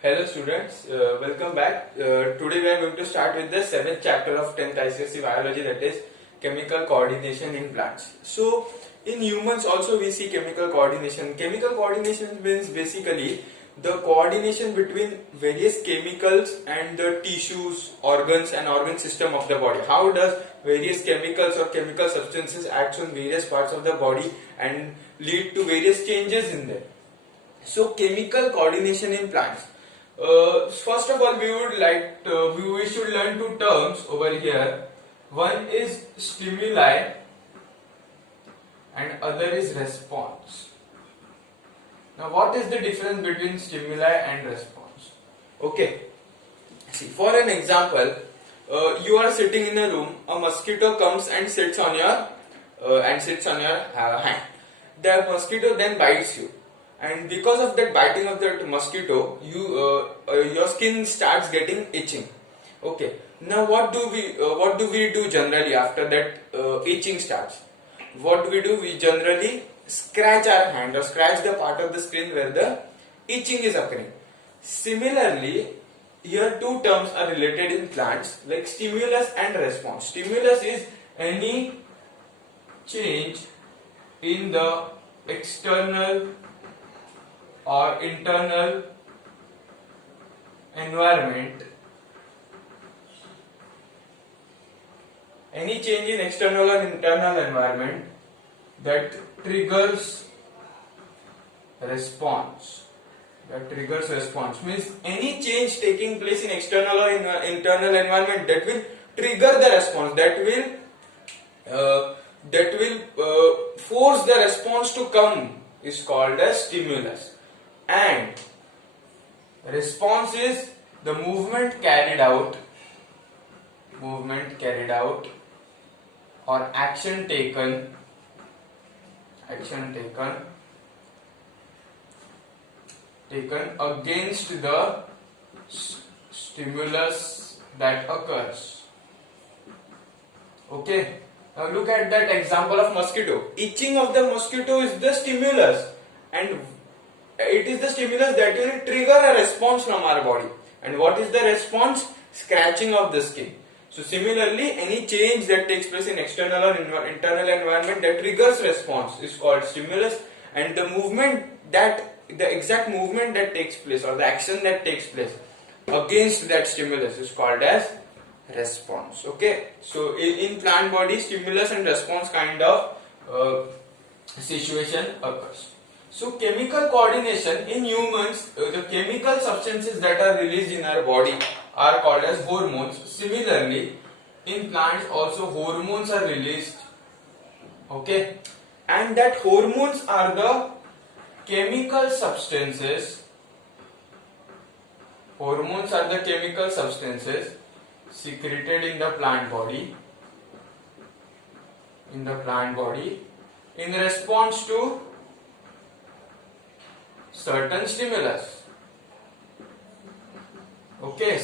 Hello students, welcome back. Today we are going to start with the 7th chapter of 10th ICSE biology, that is chemical coordination in plants. So in humans also we see chemical coordination. Chemical coordination means basically the coordination between various chemicals and the tissues, organs and organ system of the body. How does various chemicals or chemical substances act on various parts of the body and lead to various changes in them. So chemical coordination in plants. First of all, we should learn two terms over here. One is stimuli and other is response. Now, what is the difference between stimuli and response? Okay. See, for an example, you are sitting in a room. A mosquito comes and sits on your hand. The mosquito then bites you. And because of that biting of that mosquito, your skin starts getting itching. Okay. Now what do we do generally after that itching starts? What do? We generally scratch our hand or scratch the part of the skin where the itching is occurring. Similarly, here two terms are related in plants, like stimulus and response. Stimulus is any change in the external or internal environment. Any change in external or internal environment that triggers response. Means any change taking place in external or internal environment that will trigger the response, that will force the response to come, is called as stimulus. And response is the movement carried out or action taken against the stimulus that occurs. Okay, now look at that example of mosquito. Itching of the mosquito is the stimulus, and it is the stimulus that will trigger a response from our body. And what is the response? Scratching of the skin. So similarly, any change that takes place in external or internal environment that triggers response is called stimulus, and the exact movement that takes place or the action that takes place against that stimulus is called as response. Okay, so in plant body, stimulus and response kind of situation occurs. So chemical coordination in humans, the chemical substances that are released in our body are called as hormones. Similarly, in plants also hormones are released. Okay, and that hormones are the chemical substances. Hormones are the chemical substances secreted in the plant body. In response to certain stimulus. Okay,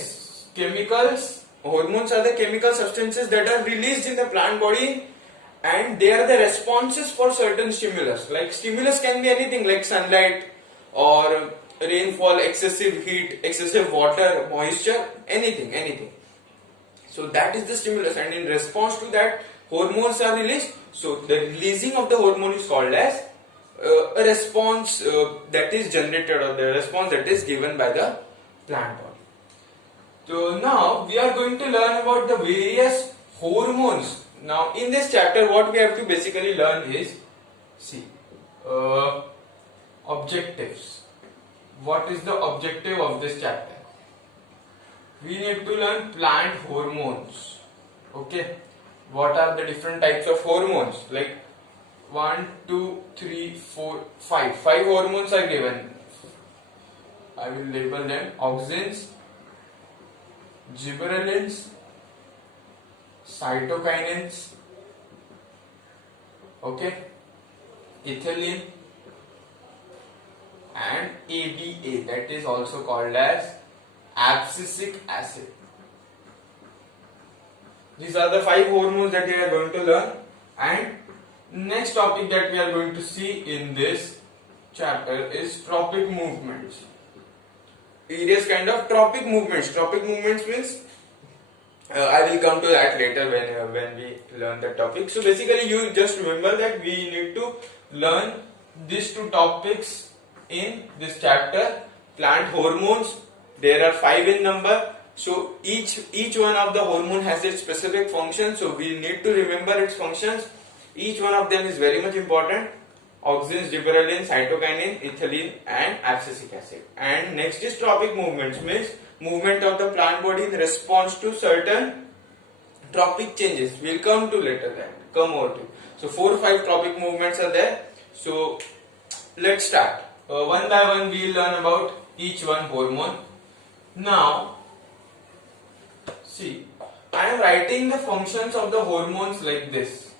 hormones are the chemical substances that are released in the plant body, and they are the responses for certain stimulus. Like stimulus can be anything like sunlight or rainfall, excessive heat, excessive water, moisture, anything. So that is the stimulus, and in response to that hormones are released. So the releasing of the hormone is called as a response that is generated, or the response that is given by the plant body. So now we are going to learn about the various hormones. Now in this chapter what we have to basically learn is, objectives. What is the objective of this chapter? We need to learn plant hormones. Okay, what are the different types of hormones? Like 1, 2, 3, 4, 5. 5 hormones are given. I will label them: auxins, gibberellins, cytokinins, okay, ethylene, and ABA, that is also called as abscisic acid. These are the 5 hormones that we are going to learn. And next topic that we are going to see in this chapter is tropic movements. various kind of tropic movements. Tropic movements means I will come to that later when we learn the topic. So basically, you just remember that we need to learn these two topics in this chapter. Plant hormones. There are 5 in number. So each one of the hormone has its specific function. So we need to remember its functions. Each one of them is very much important. Auxins, gibberellin, cytokinin, ethylene, and abscisic acid. And next is tropic movements, means movement of the plant body in response to certain tropic changes. We'll come to later that. Come over to. So 4 or 5 tropic movements are there. So let's start. One by one we'll learn about each one hormone. Now, see, I am writing the functions of the hormones like this.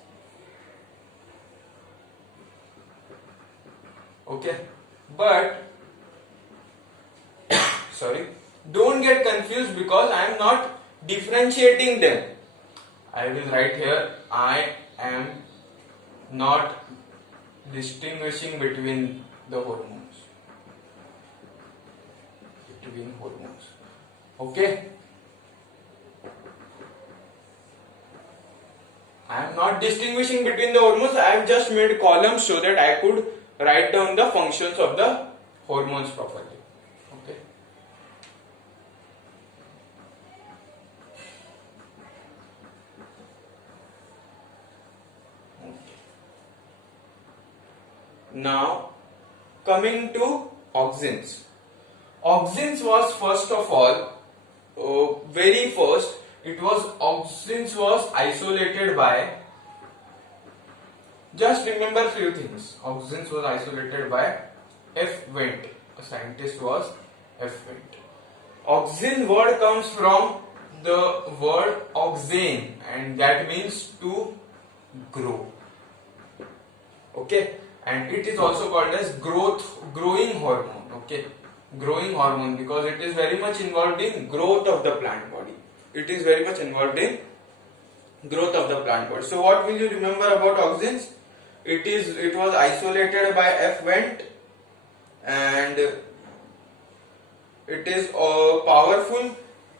Okay, but sorry, don't get confused because I am not differentiating them. I will write here, I am not distinguishing between the hormones. Okay, I am not distinguishing between the hormones. I have just made columns so that I could write down the functions of the hormones properly. Okay. Now, coming to auxins. Auxins was first of all, very first, auxins was isolated by, just remember few things. Auxins was isolated by F. Wendt. A scientist was F. Wendt. Auxin word comes from the word auxane, and that means to grow. Okay, and it is also called as growing hormone. Okay, growing hormone because it is very much involved in growth of the plant body. It is very much involved in growth of the plant body. So what will you remember about auxins? It was isolated by F. Wendt, and it is a powerful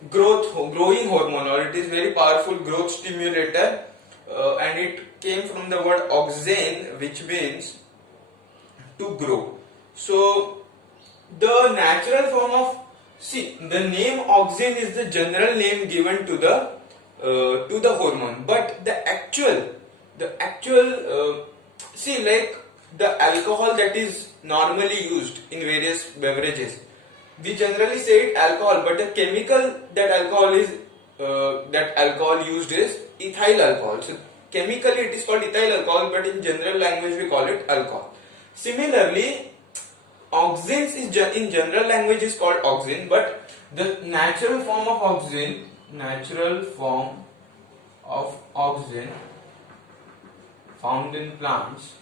growing hormone, or it is very powerful growth stimulator, and it came from the word auxane, which means to grow. So the natural form of, see, the name auxin is the general name given to the hormone, but the actual see, like the alcohol that is normally used in various beverages, we generally say it alcohol, but the chemical that alcohol used is ethyl alcohol. So chemically it is called ethyl alcohol, but in general language we call it alcohol. Similarly, auxins in general language is called auxin, but the natural form of auxin found in plants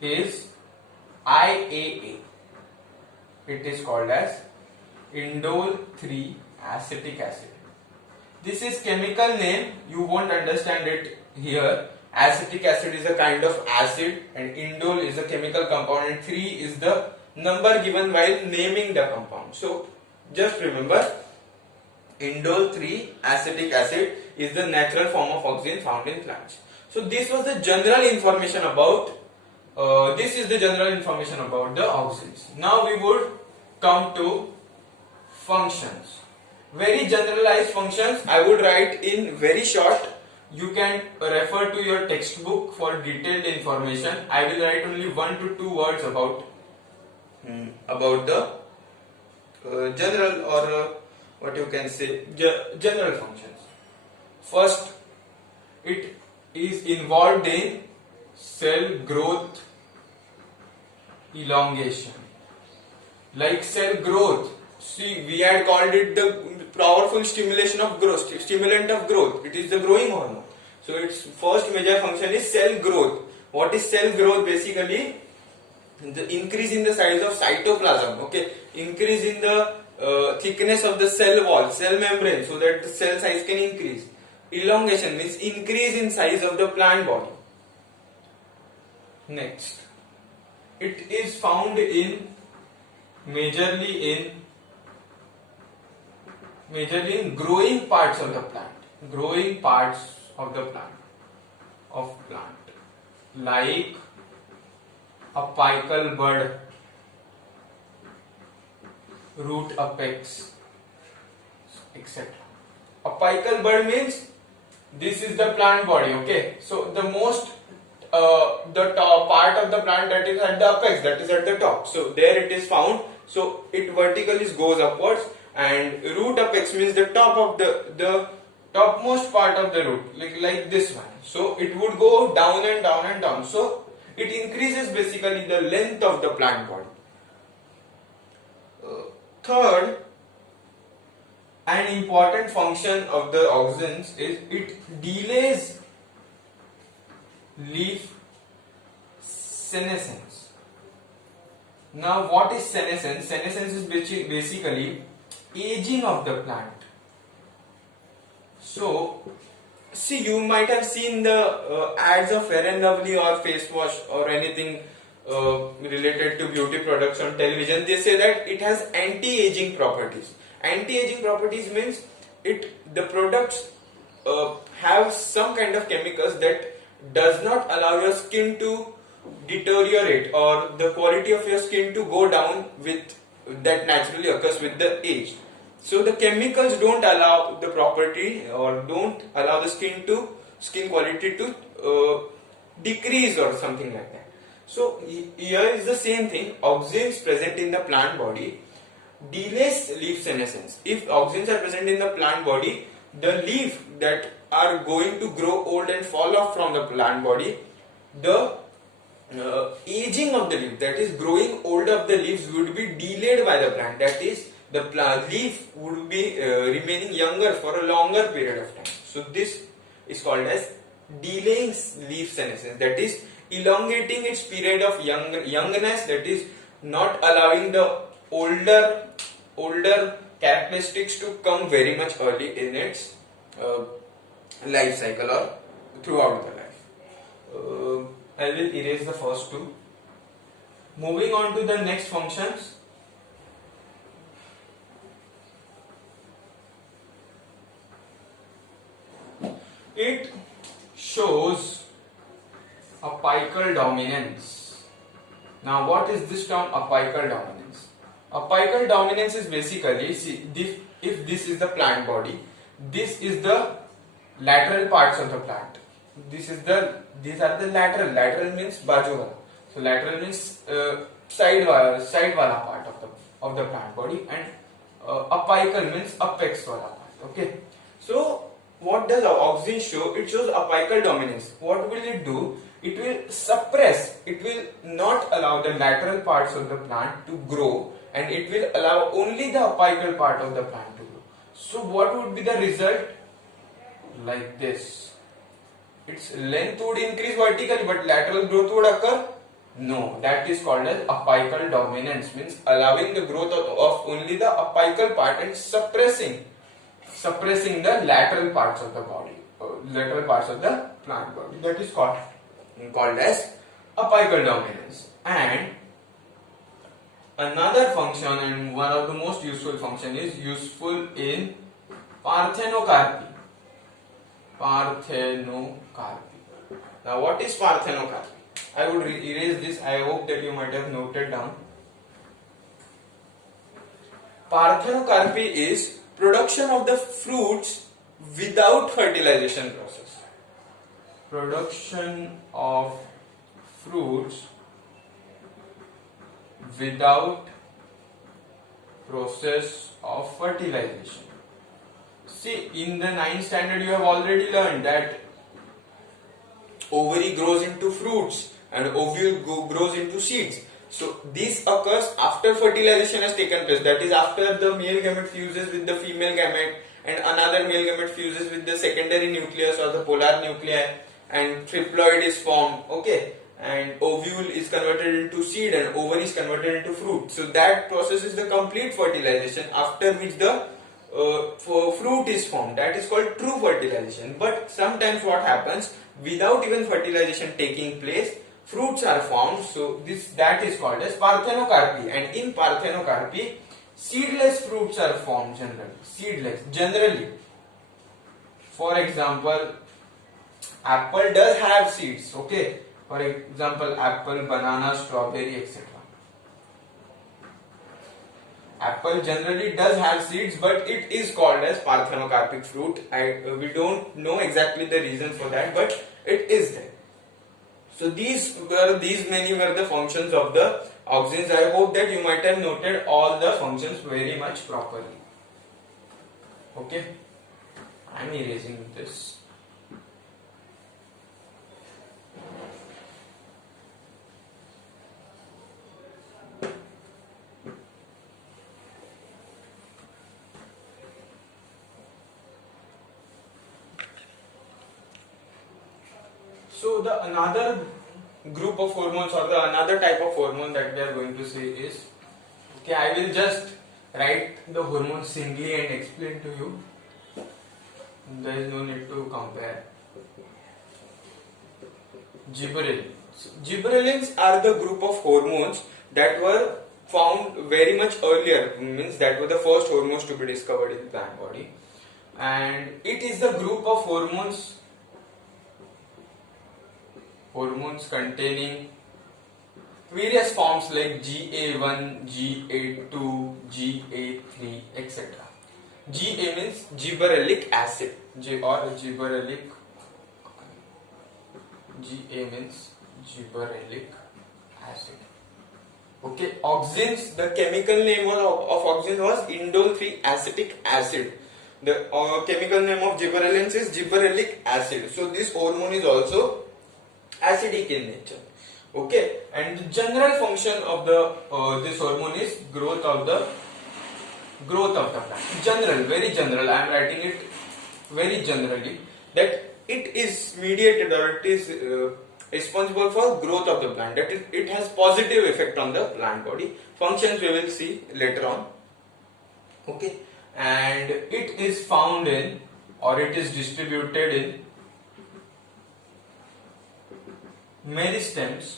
is IAA. It is called as indole 3 acetic acid. This is chemical name, you won't understand it here. Acetic acid is a kind of acid and indole is a chemical compound, and 3 is the number given while naming the compound. So just remember, indole 3 acetic acid is the natural form of auxin found in plants. So this was the general information about the auxins. Now we would come to functions. Very generalized functions I would write in very short. You can refer to your textbook for detailed information. I will write only 1 to 2 words about the general, or what you can say, general functions. First, it is involved in cell growth elongation. Like cell growth, see, we had called it the powerful stimulation of growth, stimulant of growth. It is the growing hormone. So its first major function is cell growth. What is cell growth? Basically, the increase in the size of cytoplasm. Okay, increase in the thickness of the cell wall, cell membrane, so that the cell size can increase. Elongation means increase in size of the plant body. Next, it is found in majorly in growing parts of the plant, like apical bud, root apex, etc. Apical bud means this is the plant body. Okay, so the top part of the plant that is at the apex, that is at the top, so there it is found. So it vertically goes upwards, and root apex means the top of the topmost part of the root, like this one. So it would go down and down and down. So it increases basically the length of the plant body. Third, an important function of the auxins is it delays leaf senescence. Now, what is senescence? Senescence is basically aging of the plant. So, see, you might have seen the ads of Fair and Lovely or face wash or anything related to beauty products on television. They say that it has anti-aging properties. Anti-aging properties means the products have some kind of chemicals that does not allow your skin to deteriorate or the quality of your skin to go down with that naturally occurs with the age. So the chemicals don't allow the property or don't allow the skin quality to decrease or something like that. So here is the same thing. Auxins present in the plant body delays leaf senescence. If auxins are present in the plant body, the leaf that are going to grow old and fall off from the plant body, the aging of the leaf, that is growing old of the leaves, would be delayed by the plant. That is, the leaf would be remaining younger for a longer period of time. So this is called as delaying leaf senescence, that is elongating its period of youngness, that is not allowing the older characteristics to come very much early in its life cycle or throughout the life. I will erase the first two. Moving on to the next functions. It shows apical dominance. Now, what is this term apical dominance? Apical dominance is basically, see, if this is the plant body, this is the lateral parts of the plant. These are the lateral. Lateral means baju wala. So lateral means side wala part of the plant body, and apical means apex wala part. Okay. So what does auxin show? It shows apical dominance. What will it do? It will suppress. It will not allow the lateral parts of the plant to grow, and it will allow only the apical part of the plant to grow. So what would be the result? Like this. Its length would increase vertically, but lateral growth would occur? No. That is called as apical dominance, means allowing the growth of only the apical part and suppressing the lateral parts of the body, lateral parts of the plant body. That is called as apical dominance. And another function, and one of the most useful function, is useful in parthenocarpy. Now, what is parthenocarpy? I would erase this. I hope that you might have noted down. Parthenocarpy is production of the fruits without fertilization process. Production of fruits without process of fertilization. See, in the 9th standard you have already learned that ovary grows into fruits and ovule grows into seeds. So this occurs after fertilization has taken place, that is after the male gamete fuses with the female gamete and another male gamete fuses with the secondary nucleus or the polar nuclei, and triploid is formed, okay, and ovule is converted into seed and ovary is converted into fruit. So that process is the complete fertilization, after which the fruit is formed. That is called true fertilization. But sometimes what happens, without even fertilization taking place, fruits are formed. So that is called as parthenocarpy, and in parthenocarpy seedless fruits are formed generally. For example, apple does have seeds, okay? For example, apple, banana, strawberry, etc. Apple generally does have seeds, but it is called as parthenocarpic fruit. We don't know exactly the reason for that, but it is there. So these many were the functions of the auxins. I hope that you might have noted all the functions very much properly. Okay, I am erasing this. So the another group of hormones, or the another type of hormone that we are going to see is, okay, I will just write the hormone singly and explain to you. There is no need to compare. Gibberellins. Gibberellins are the group of hormones that were found very much earlier, means that were the first hormones to be discovered in the plant body, and it is the group of hormones containing various forms like GA1, GA2, GA3, etc. GA means gibberellic acid, gibberellic. GA means gibberellic acid. Okay, auxins, the chemical name of auxins was indole 3-acetic acid. The chemical name of gibberellins is gibberellic acid. So this hormone is also acidic in nature. Okay, and the general function of the this hormone is growth of the plant. General, very general. I am writing it very generally, that it is mediated, or it is responsible for growth of the plant. That it has positive effect on the plant body. Functions we will see later on. Okay, and it is found in, or it is distributed in meristems.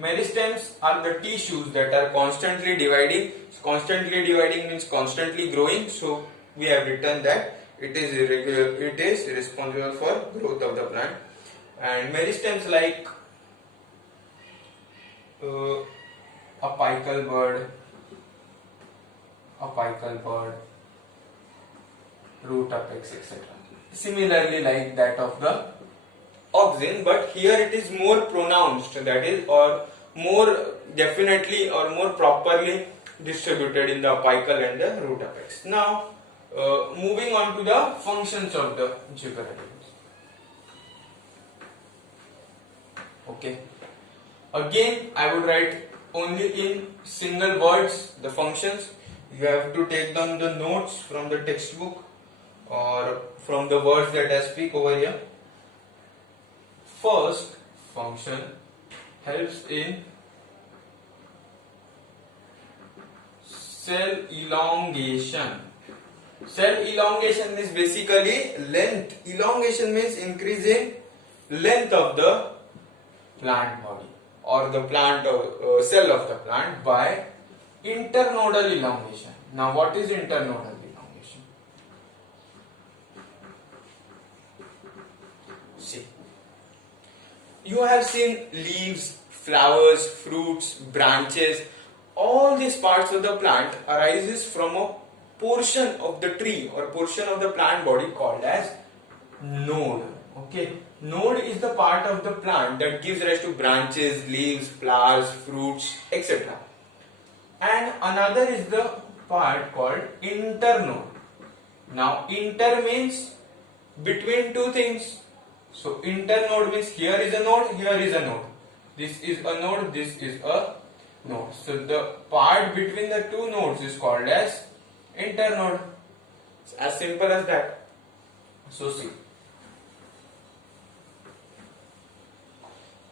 Meristems are the tissues that are constantly dividing. Constantly dividing means constantly growing. So we have written that it is irregular. It is responsible for growth of the plant. And meristems like apical bud, root apex, etc. Similarly, like that of the auxin, but here it is more pronounced, that is, or more definitely or more properly distributed in the apical and the root apex. Now, moving on to the functions of the gibberellins. Okay. Again, I would write only in single words the functions. You have to take down the notes from the textbook or from the words that I speak over here. First function helps in cell elongation. Cell elongation is basically length. Elongation means increase in length of the plant body or the plant cell of the plant by internodal elongation. Now, what is internodal elongation? See, you have seen leaves, flowers, fruits, branches. All these parts of the plant arises from a portion of the tree or portion of the plant body called as node. Okay, node is the part of the plant that gives rise to branches, leaves, flowers, fruits, etc. And another is the part called internode. Now, inter means between two things. So internode means here is a node, here is a node. This is a node, this is a node. So the part between the two nodes is called as internode. It's as simple as that. So see,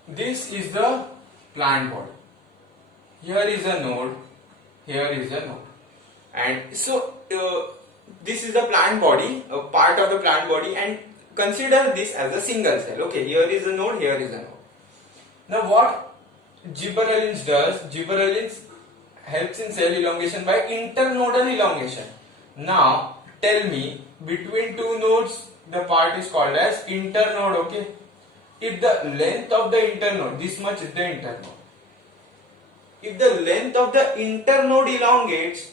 this is the plant body. Here is a node, here is a node. And so this is the plant body, a part of the plant body, and consider this as a single cell. Okay, here is a node, here is a node. Now what gibberellins does? Gibberellins helps in cell elongation by internodal elongation. Now tell me, between two nodes the part is called as internode. Okay, if the length of the internode, this much is the internode, if the length of the internode elongates,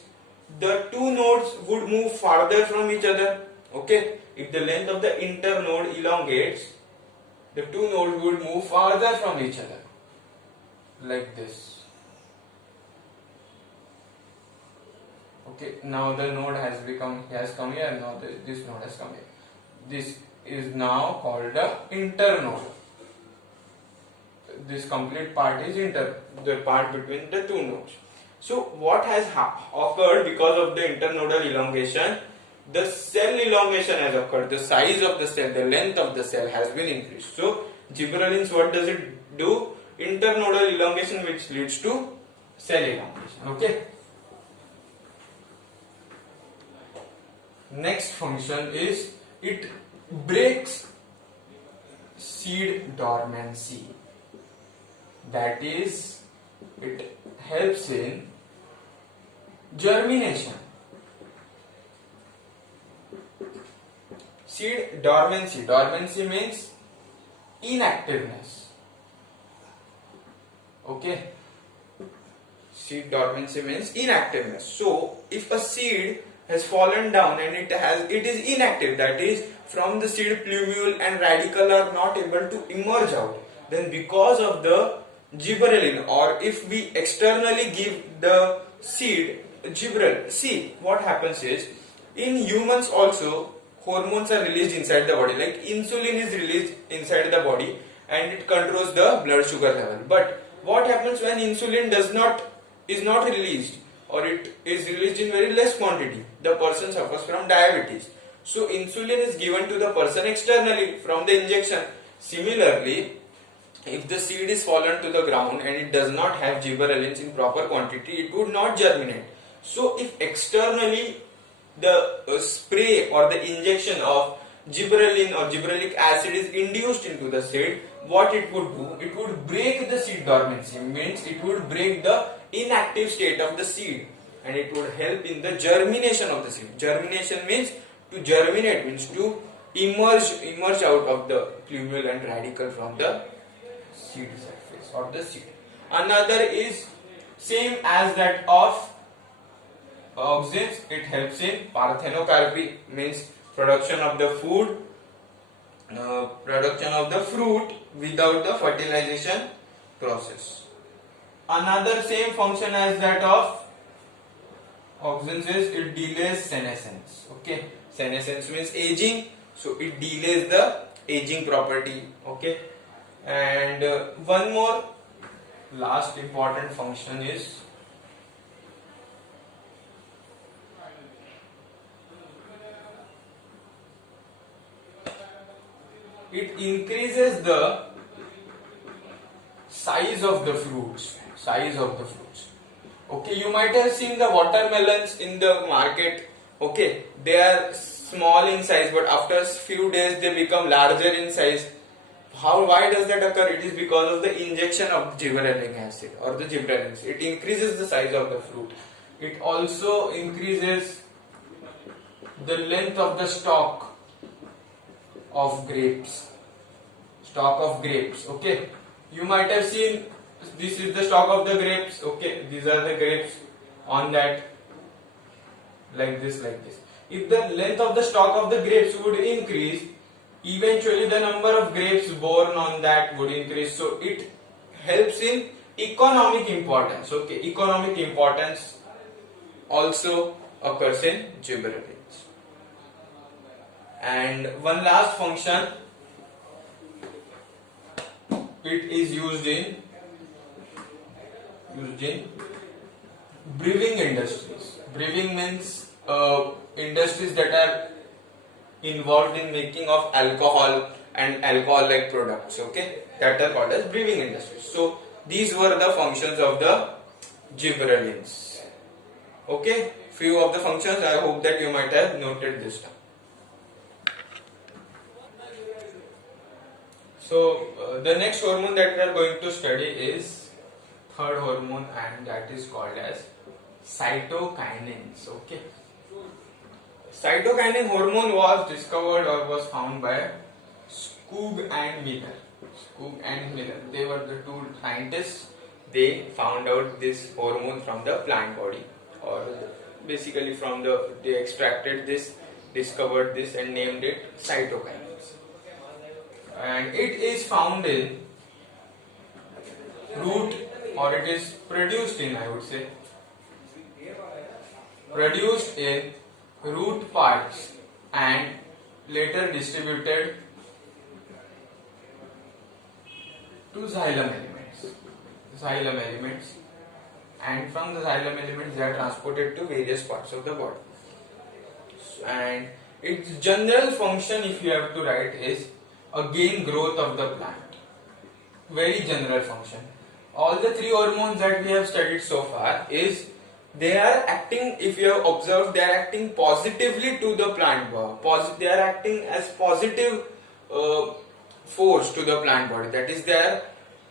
the two nodes would move farther from each other. Okay, if the length of the internode elongates, the two nodes would move farther from each other, like this. Okay, now the node has come here. Now this node has come here. This is now called the internode. This complete part is the part between the two nodes. So what has occurred because of the internodal elongation? The cell elongation has occurred. The size of the cell, the length of the cell has been increased. So gibberellins, what does it do? Internodal elongation, which leads to cell elongation. Okay. Next function is it breaks seed dormancy. That is, it helps in germination. Seed dormancy. Dormancy means inactiveness. Okay. Seed dormancy means inactiveness. So, if a seed has fallen down and it is inactive, that is, from the seed plumule and radicle are not able to emerge out, then because of the gibberellin, or if we externally give the seed gibberellin, see what happens is, in humans also hormones are released inside the body, like insulin is released inside the body and it controls the blood sugar level. But what happens when insulin is not released, or it is released in very less quantity? The person suffers from diabetes. So insulin is given to the person externally from the injection. Similarly, if the seed is fallen to the ground and it does not have gibberellins in proper quantity, it would not germinate. So if externally the spray or the injection of gibberellin or gibberellic acid is induced into the seed, what it would do? It would break the seed dormancy, means it would break the inactive state of the seed, and it would help in the germination of the seed. Germination means to germinate, means to emerge out of the plumule and radicle from the seed surface or the seed. Another is same as that of auxins. It helps in parthenocarpy, means production of the food, production of the fruit without the fertilization process. Another same function as that of auxins is it delays senescence. Okay, senescence means aging, so it delays the aging property. Okay, and one more last important function is it increases the size of the fruits. Okay, you might have seen the watermelons in the market. Okay, they are small in size, but after few days they become larger in size. Why does that occur? It is because of the injection of gibberellic acid or the gibberellins. It increases the size of the fruit. It also increases the length of the stalk of grapes. Okay, you might have seen, this is the stalk of the grapes. Okay, these are the grapes on that, like this. If the length of the stalk of the grapes would increase, eventually the number of grapes born on that would increase. So it helps in economic importance. Okay, economic importance also occurs in gibberellins. And one last function, it is used in brewing industries. Brewing means industries that are involved in making of alcohol and alcohol-like products. Okay, that are called as brewing industries. So these were the functions of the gibberellins. Okay, few of the functions. I hope that you might have noted this down. The next hormone that we are going to study is third hormone, and that is called as cytokinins. Okay. Cytokinin hormone was discovered or was found by Skoog and Miller. Skoog and Miller. They were the two scientists. They found out this hormone from the plant body, or basically from they extracted this, discovered this, and named it cytokinins. And it is found in root, or it is produced in, I would say, produced in root parts and later distributed to xylem elements, and from the xylem elements they are transported to various parts of the body. And its general function, if you have to write, is again growth of the plant. Very general function. All the three hormones that we have studied so far is they are acting, if you have observed, they are acting positively to the plant body. They are acting as positive force to the plant body. That is, they are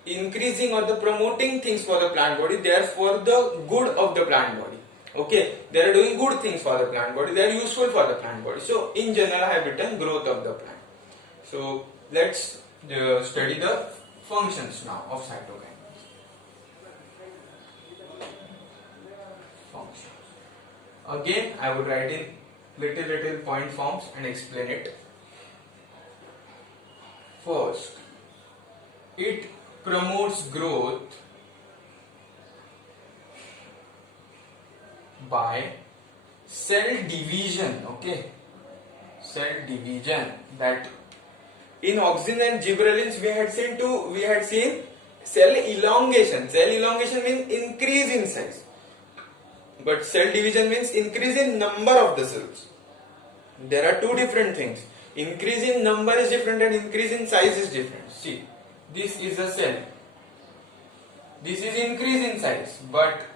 increasing or the promoting things for the plant body. They are for the good of the plant body. Okay, they are doing good things for the plant body. They are useful for the plant body. So, in general, I have written growth of the plant. So, let's study the functions now of cytokinins. Again, I would write in little point forms and explain it. First, it promotes growth by cell division. Okay, cell division. That in auxin and gibberellins we had seen cell elongation. Cell elongation means increase in size. But cell division means increase in number of the cells. There are two different things. Increase in number is different and increase in size is different. See, this is a cell. This is increase in size, but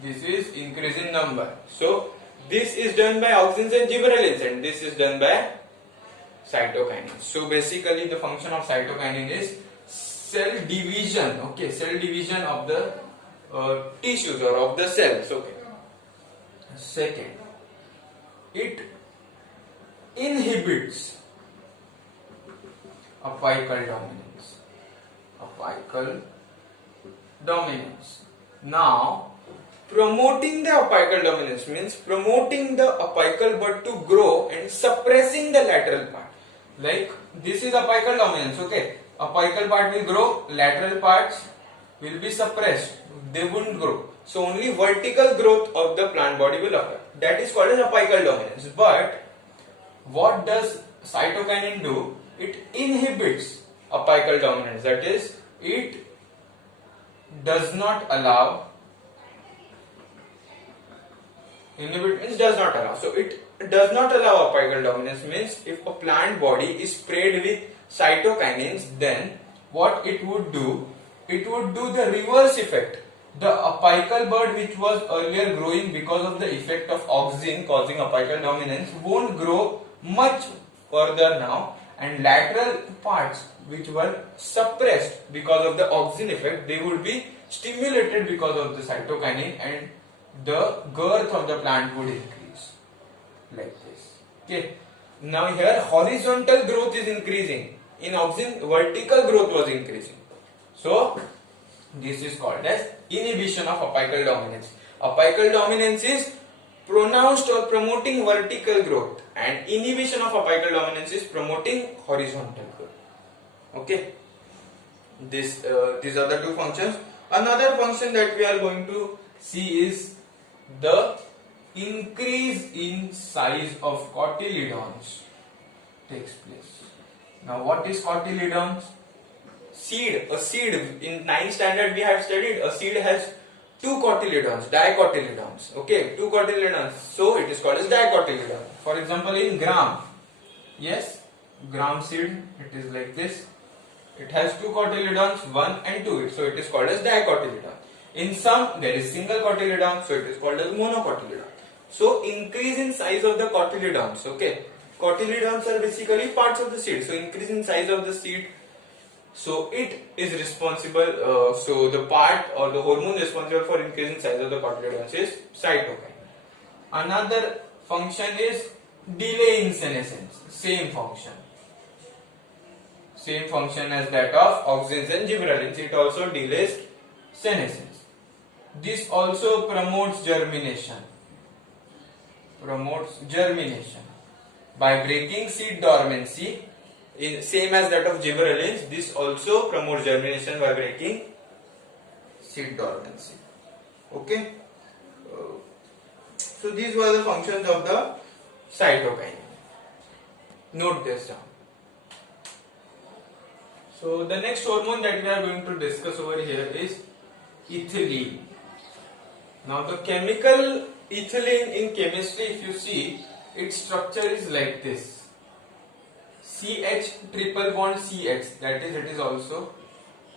this is increase in number. So, this is done by auxins and gibberellins, and this is done by cytokinins. So, basically the function of cytokinin is cell division. Okay, cell division of the tissues or of the cells. Okay. Second, it inhibits apical dominance. Apical dominance. Now, promoting the apical dominance means promoting the apical bud to grow and suppressing the lateral part. Like this is apical dominance. Okay, apical part will grow, lateral parts will be suppressed. They won't grow. So only vertical growth of the plant body will occur. That is called as apical dominance. But what does cytokinin do? It inhibits apical dominance. That is, it does not allow. Inhibit means does not allow. So it does not allow apical dominance means if a plant body is sprayed with cytokinins, then what it would do? It would do the reverse effect. The apical bud which was earlier growing because of the effect of auxin causing apical dominance won't grow much further now, and lateral parts which were suppressed because of the auxin effect, they would be stimulated because of the cytokinin, and the girth of the plant would increase like this. Okay. Now here horizontal growth is increasing. In auxin vertical growth was increasing. So this is called as inhibition of apical dominance. Apical dominance is pronounced or promoting vertical growth, and inhibition of apical dominance is promoting horizontal growth. Okay. These are the two functions. Another function that we are going to see is the increase in size of cotyledons takes place. Now what is cotyledons? Seed. A seed, in 9th standard we have studied, a seed has two cotyledons, dicotyledons. Okay, two cotyledons. So it is called as dicotyledon. For example, in gram, yes, gram seed, it is like this. It has two cotyledons, 1 and 2. So it is called as dicotyledon. In some, there is single cotyledon, so it is called as monocotyledon. So increase in size of the cotyledons. Okay, cotyledons are basically parts of the seed. So increase in size of the seed. So it is responsible. So the part or the hormone responsible for increasing size of the cotyledons is cytokine. Another function is delay in senescence. Same function as that of auxins and gibberellins. It also delays senescence. This also promotes germination. By breaking seed dormancy, same as that of gibberellins, this also promotes germination by breaking seed dormancy. Okay. So these were the functions of the cytokine. Note this down. So the next hormone that we are going to discuss over here is ethylene. Now the chemical ethylene in chemistry, if you see, its structure is like this. CH triple bond CH, that is, it is also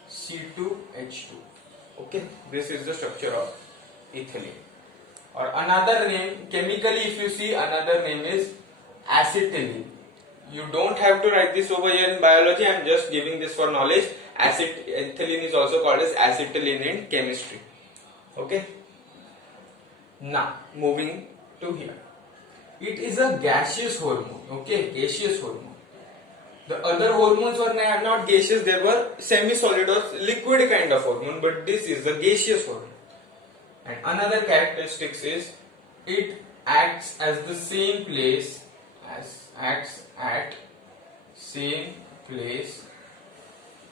C2H2. Okay, this is the structure of ethylene. Or another name, chemically if you see, another name is acetylene. You don't have to write this over here in biology, I am just giving this for knowledge. Ethylene is also called as acetylene in chemistry. Okay. Now, moving to here. It is a gaseous hormone. Okay, gaseous hormone. The other hormones were not gaseous, they were semi-solid or liquid kind of hormone, but this is a gaseous hormone. And another characteristic is it acts at same place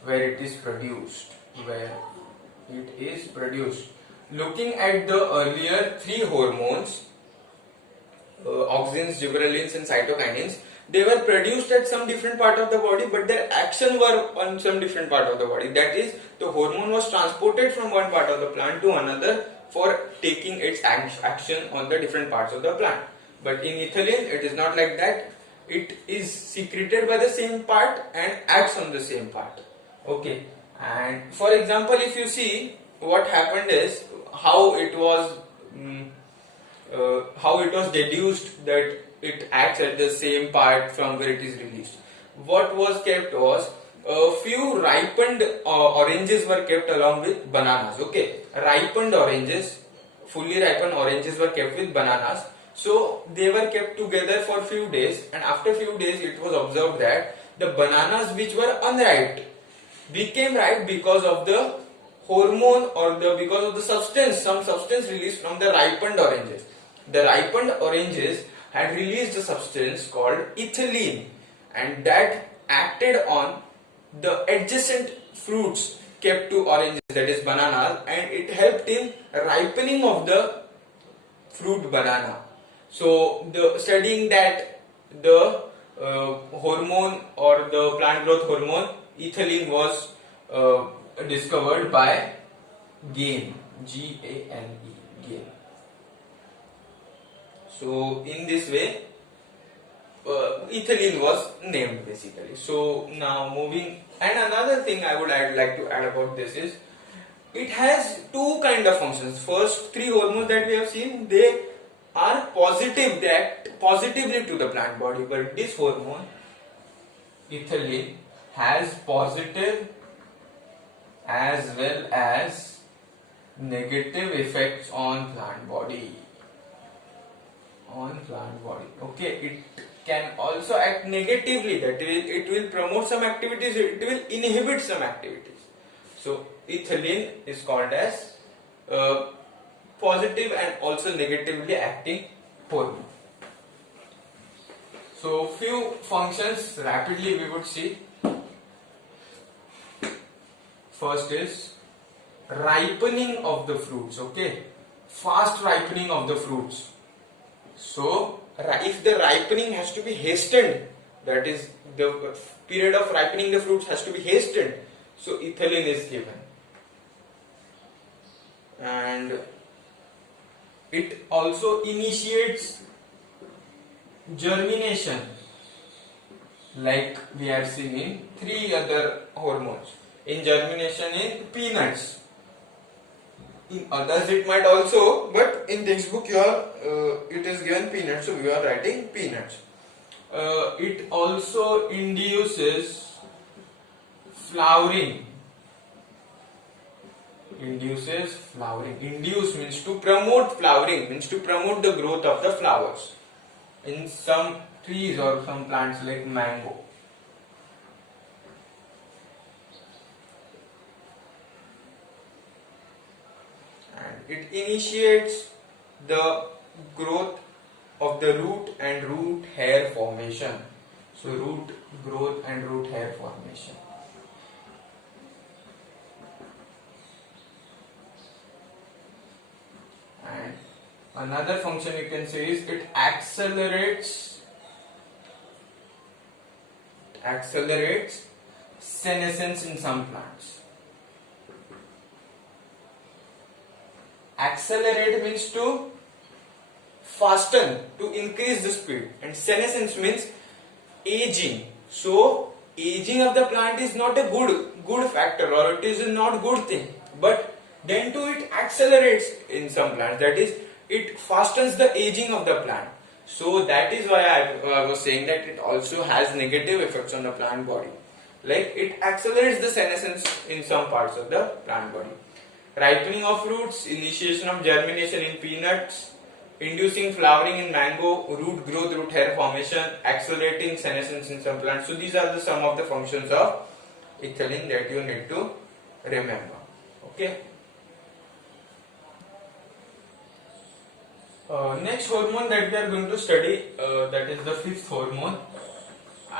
where it is produced. Looking at the earlier three hormones, auxins, gibberellins and cytokinins, they were produced at some different part of the body, but their action were on some different part of the body. That is, the hormone was transported from one part of the plant to another for taking its action on the different parts of the plant. But in ethylene, it is not like that. It is secreted by the same part and acts on the same part. Okay. And for example, if you see, what happened is how it was deduced that it acts at the same part from where it is released. What was kept was a few ripened oranges were kept along with bananas. Okay, fully ripened oranges were kept with bananas. So they were kept together for few days, and after few days it was observed that the bananas which were unripe became ripe because of the hormone or because of the some substance released from the ripened oranges. The ripened oranges had released a substance called ethylene, and that acted on the adjacent fruits kept to oranges, that is bananas, and it helped in ripening of the fruit banana. So studying that the hormone or the plant growth hormone ethylene was discovered by Gane, G-A-N-E, Gane. So in this way ethylene was named basically. So now moving, and another thing I would like to add about this is it has two kind of functions. First three hormones that we have seen, they are positive, they act positively to the plant body, but this hormone ethylene has positive as well as negative effects on plant body. Okay, it can also act negatively, that it will promote some activities, it will inhibit some activities. So ethylene is called as positive and also negatively acting hormone. So few functions rapidly we would see. First is ripening of the fruits. Okay, fast ripening of the fruits. So if the ripening has to be hastened, that is the period of ripening the fruits has to be hastened, so ethylene is given. And it also initiates germination, like we are seeing in three other hormones. In germination in peanuts. In others it might also, but in textbook it is given peanuts, so we are writing peanuts. it also induces flowering. Induces flowering. Induce means to promote flowering, means to promote the growth of the flowers in some trees or some plants like mango. And it initiates the growth of the root and root hair formation. So root growth and root hair formation. And another function you can say is it accelerates senescence in some plants. Accelerate means to fasten, to increase the speed, and senescence means aging. So aging of the plant is not a good factor, or it is a not good thing, but then too it accelerates in some plants, that is it fastens the aging of the plant. So that is why I was saying that it also has negative effects on the plant body, like it accelerates the senescence in some parts of the plant body. Ripening of fruits, initiation of germination in peanuts, inducing flowering in mango, root growth, root hair formation, accelerating senescence in some plants. So these are some of the functions of ethylene that you need to remember. Okay. Next hormone that we are going to study, that is the fifth hormone,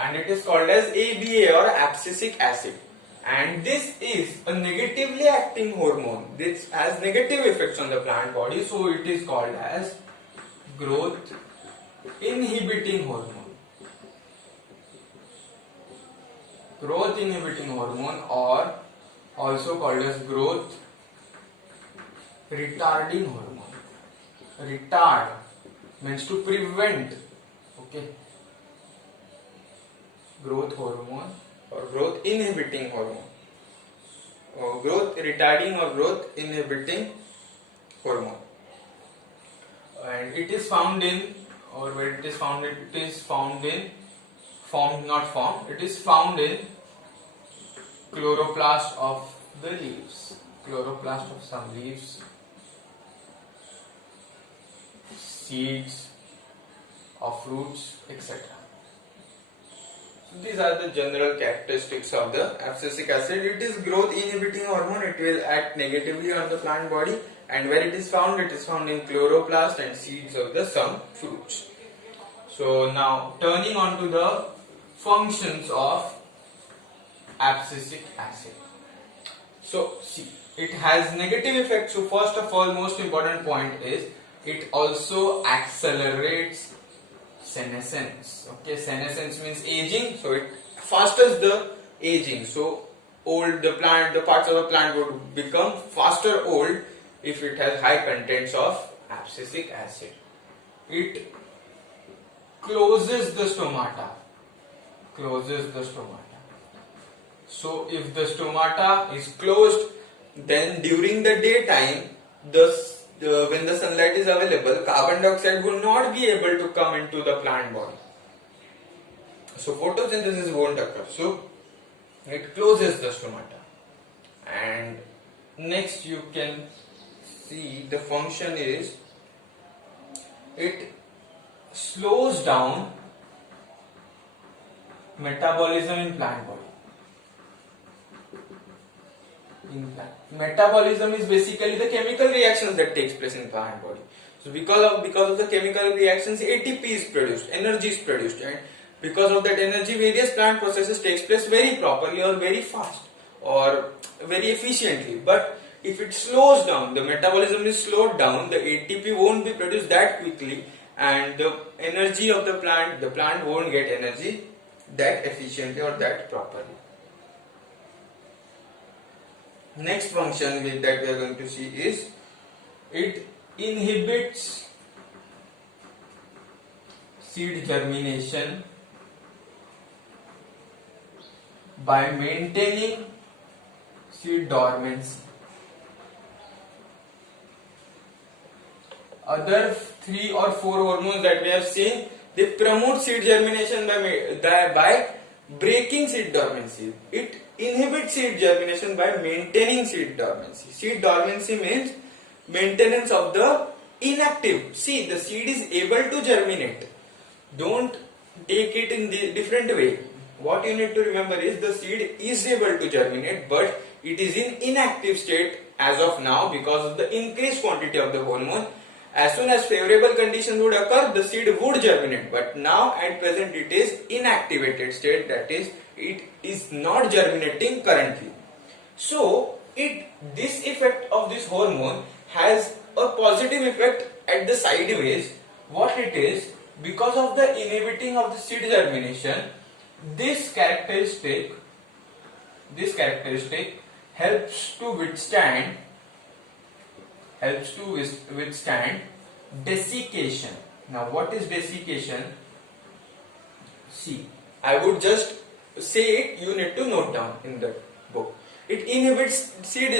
and it is called as ABA or abscisic acid. And this is a negatively acting hormone. This has negative effects on the plant body, so it is called as growth inhibiting hormone. Growth inhibiting hormone, or also called as growth retarding hormone. Retard means to prevent. Okay. Growth hormone or growth inhibiting hormone. Growth retarding or growth inhibiting hormone. And it is found in, or where it is found, it is found in, it is found in chloroplast of the leaves. Chloroplast of some leaves, seeds of fruits, etc. So these are the general characteristics of the abscisic acid. It is growth inhibiting hormone. It will act negatively on the plant body, and where it is found in chloroplast and seeds of the some fruits. So now turning on to the functions of abscisic acid. So see, it has negative effects. So first of all, most important point is it also accelerates senescence. Okay, senescence means aging, so it fastens the aging. So the parts of the plant would become faster old if it has high contents of abscisic acid. It closes the stomata. So if the stomata is closed, then during the daytime, when the sunlight is available, carbon dioxide will not be able to come into the plant body. So photosynthesis won't occur. So it closes the stomata. And next you can see the function is it slows down metabolism in plant body. Metabolism is basically the chemical reactions that takes place in plant body. So because of the chemical reactions, ATP is produced, energy is produced, and because of that energy, various plant processes takes place very properly or very fast or very efficiently. But if it slows down, the metabolism is slowed down, the ATP won't be produced that quickly, and the energy of the plant won't get energy that efficiently or that properly. Next function that we are going to see is it inhibits seed germination by maintaining seed dormancy. Other 3 or 4 hormones that we have seen, They promote seed germination by breaking seed dormancy. It inhibits seed germination by maintaining seed dormancy. Seed dormancy means maintenance of the inactive. See, the seed is able to germinate. Don't take it in the different way. What you need to remember is the seed is able to germinate, but it is in inactive state as of now because of the increased quantity of the hormone. As soon as favorable conditions would occur, the seed would germinate. But now at present it is inactivated state, that is, it is not germinating currently. So this effect of this hormone has a positive effect at the sideways. What it is, because of the inhibiting of the seed germination, this characteristic helps to withstand desiccation. Now what is desiccation? See, I would just say it, you need to note down in the book. It inhibits seed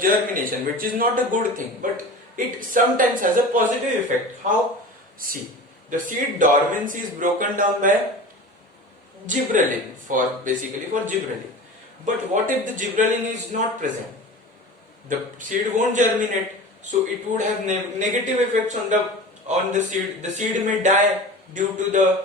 germination, which is not a good thing, but it sometimes has a positive effect. How? See, the seed dormancy is broken down by gibberellin, for gibberellin. But what if the gibberellin is not present? The seed won't germinate, so it would have negative effects on the seed. The seed may die due to the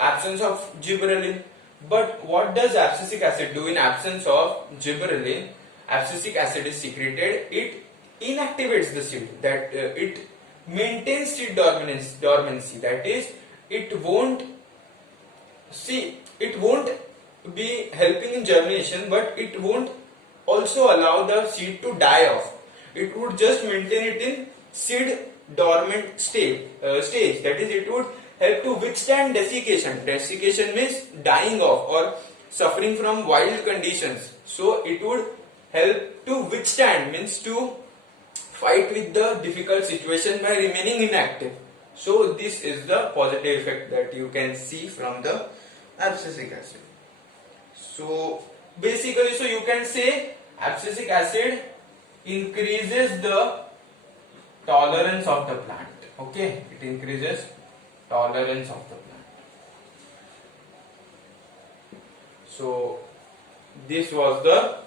absence of gibberellin. But what does abscisic acid do in absence of gibberellin? Abscisic acid is secreted. It inactivates the seed. It maintains seed dormancy. That is, it won't be helping in germination, but it won't also allow the seed to die off. It would just maintain it in seed dormant stage. That is, it would help to withstand desiccation. Desiccation means dying off or suffering from wild conditions. So it would help to withstand, means to fight with the difficult situation by remaining inactive. So this is the positive effect that you can see from the abscisic acid. So basically, you can say abscisic acid increases the tolerance of the plant. Okay, it increases tolerance of the plant. So this was the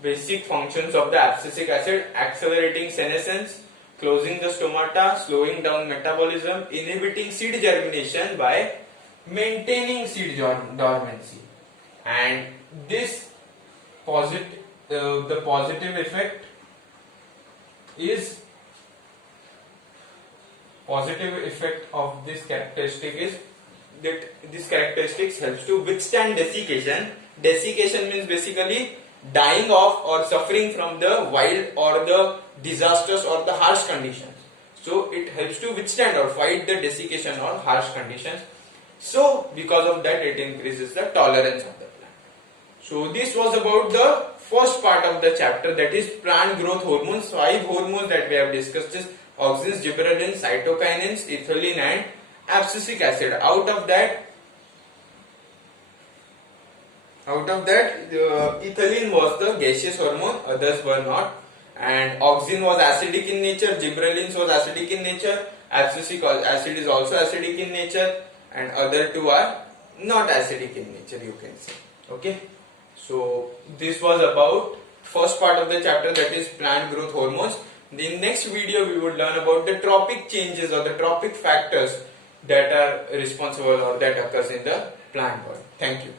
basic functions of the abscisic acid: accelerating senescence, closing the stomata, slowing down metabolism, inhibiting seed germination by maintaining seed dormancy. And this the positive effect of this characteristic is that this characteristic helps to withstand desiccation. Desiccation means basically dying off or suffering from the wild or the disastrous or the harsh conditions. So it helps to withstand or fight the desiccation or harsh conditions. So because of that, it increases the tolerance of the plant. So this was about the first part of the chapter, that is plant growth hormones. 5 hormones that we have discussed is auxins, gibberellin, cytokinins, ethylene and abscisic acid. Out of that ethylene was the gaseous hormone, others were not. And auxin was acidic in nature, gibberellin was acidic in nature, abscisic acid is also acidic in nature, and other two are not acidic in nature, you can say. Okay, so this was about first part of the chapter, that is plant growth hormones. In the next video we would learn about the tropic changes or the tropic factors that are responsible or that occurs in the plant world. Thank you.